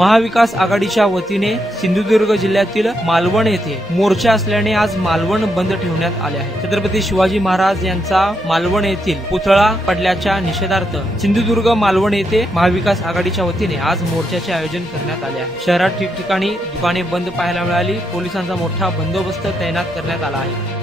महाविकास आघाडीच्या वतीने सिंधुदुर्ग जिल्ह्यातील मालवण येथे मोर्चा असल्याने आज मालवण बंद ठेवण्यात आले आहे। छत्रपती शिवाजी महाराज यांचा मालवण येथील पुतळा पडल्याच्या निषेधार्थ सिंधुदुर्ग मालवण येथे महाविकास आघाडीच्या वतीने आज मोर्चाचे आयोजन करण्यात आले आहे। शहरात ठिकठिकाणी दुकाने बंद पाहायला मिळाली। पोलिसांचा मोठा बंदोबस्त तैनात करण्यात आला आहे।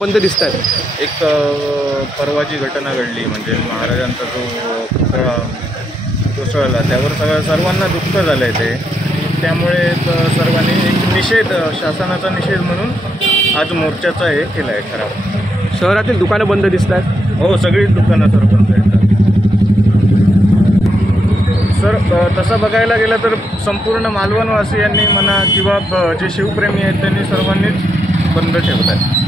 बंद दिसत आहेत। एक परवाची घटना घडली, म्हणजे महाराजांचा जो पुतळा कोसळला, त्यावर सर्वांना दुःख झालं आहे ते। त्यामुळे सर्वांनी एक निषेध, शासनाचा निषेध म्हणून आज मोर्चाचा हे केला आहे ठराव। शहरातील दुकानं बंद दिसत आहेत? हो, सगळी दुकानं तर बंद आहेत सर। तसं बघायला गेलं तर संपूर्ण मालवणवासियांनी म्हणा किंवा जे शिवप्रेमी आहेत त्यांनी सर्वांनीच बंद ठेवलं आहे।